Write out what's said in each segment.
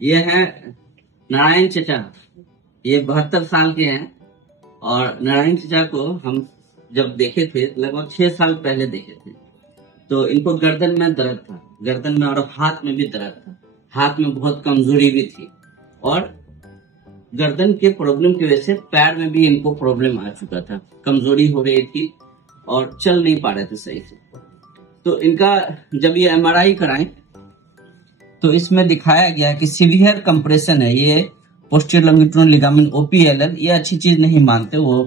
ये है नारायण चचा। ये 72 साल के हैं और नारायण चचा को हम जब देखे थे लगभग 6 साल पहले देखे थे, तो इनको गर्दन में दर्द था, गर्दन में और हाथ में भी दर्द था, हाथ में बहुत कमजोरी भी थी और गर्दन के प्रॉब्लम की वजह से पैर में भी इनको प्रॉब्लम आ चुका था, कमजोरी हो रही थी और चल नहीं पा रहे थे सही से। तो इनका जब ये एमआरआई कराएं तो इसमें दिखाया गया कि सीवियर कंप्रेशन है, ये पोस्टीरियर लॉन्गिट्यूडिनल लिगामेंट ओपीएलएल, ये अच्छी चीज नहीं मानते, वो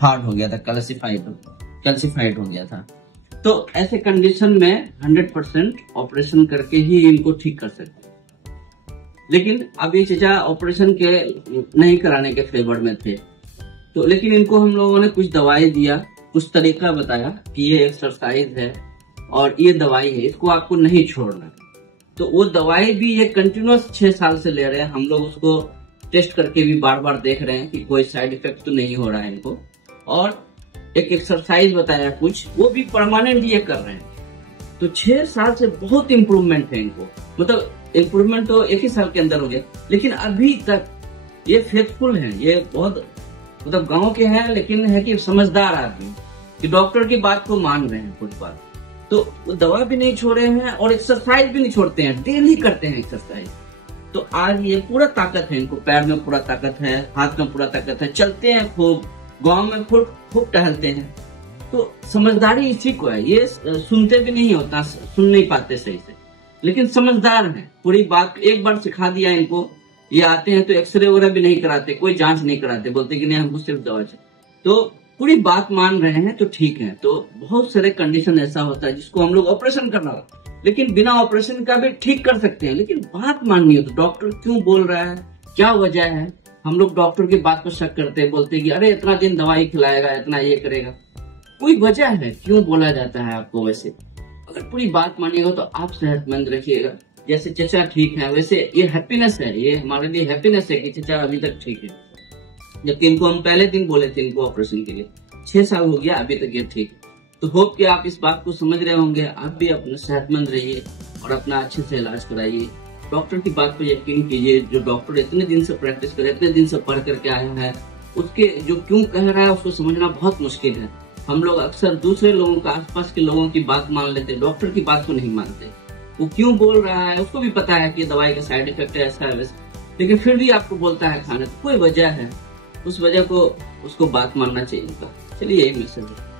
हार्ड हो गया था, कैल्सिफाइड हो गया था। तो ऐसे कंडीशन में 100% ऑपरेशन करके ही इनको ठीक कर सकते हैं। लेकिन अब ये चचा ऑपरेशन के नहीं कराने के फेवर में थे, तो लेकिन इनको हम लोगों ने कुछ दवाई दिया, कुछ तरीका बताया कि ये एक्सरसाइज है और ये दवाई है, इसको आपको नहीं छोड़ना। तो वो दवाई भी ये कंटिन्यूअस 6 साल से ले रहे हैं। हम लोग उसको टेस्ट करके भी बार बार देख रहे हैं कि कोई साइड इफेक्ट तो नहीं हो रहा है इनको। और एक एक्सरसाइज बताया कुछ, वो भी परमानेंट ये कर रहे हैं। तो 6 साल से बहुत इम्प्रूवमेंट है इनको, मतलब इम्प्रूवमेंट तो 1 ही साल के अंदर हो गया, लेकिन अभी तक ये फेथफुल हैं, ये बहुत मतलब गांव के हैं, लेकिन है कि समझदार आदमी, कि डॉक्टर की बात को मान रहे हैं कुछ बात। तो वो दवा भी नहीं छोड़े हैं और एक्सरसाइज भी नहीं छोड़ते हैं, डेली करते हैं एक्सरसाइज। तो आज ये पूरा ताकत है इनको, पैर में पूरा ताकत है, हाथ में पूरा ताकत है, चलते हैं खूब, गांव में खूब टहलते हैं। तो समझदारी इसी को है, ये सुनते भी नहीं होता, सुन नहीं पाते सही से, लेकिन समझदार है। पूरी बात एक बार सिखा दिया इनको, ये आते हैं तो एक्सरे वगैरह भी नहीं कराते, कोई जांच नहीं कराते, बोलते कि नहीं हमको सिर्फ दवा चाहिए। तो पूरी बात मान रहे हैं तो ठीक है। तो बहुत सारे कंडीशन ऐसा होता है जिसको हम लोग ऑपरेशन करना होगा, लेकिन बिना ऑपरेशन का भी ठीक कर सकते हैं, लेकिन बात माननी हो तो डॉक्टर क्यों बोल रहा है, क्या वजह है। हम लोग डॉक्टर की बात पर शक करते हैं, बोलते हैं कि अरे इतना दिन दवाई खिलाएगा, इतना ये करेगा, कोई वजह है क्यों बोला जाता है आपको। वैसे अगर पूरी बात मानिएगा तो आप सेहतमंद रखिएगा। जैसे चचा ठीक है, वैसे ये हैप्पीनेस है, ये हमारे लिए हैप्पीनेस है कि चचा अभी तक ठीक है। जबकि इनको हम पहले दिन बोले थे इनको ऑपरेशन के लिए, 6 साल हो गया, अभी तक ये ठीक। तो होप कि आप इस बात को समझ रहे होंगे। आप भी अपने सेहतमंद रहिए और अपना अच्छे से इलाज कराइए। डॉक्टर की बात पर यकीन कीजिए, जो डॉक्टर इतने दिन से प्रैक्टिस करे, इतने दिन से पढ़ करके आया है, उसके जो क्यों कह रहा है उसको समझना बहुत मुश्किल है। हम लोग अक्सर दूसरे लोगों का, आसपास के लोगों की बात मान लेते, डॉक्टर की बात को नहीं मानते। वो क्यों बोल रहा है, उसको भी पता है कि दवाई का साइड इफेक्ट है, ऐसा है वैसा, लेकिन फिर भी आपको बोलता है खाने, तो कोई वजह है, उस वजह को उसको बात मानना चाहिए। चलिए यही मैसेज है।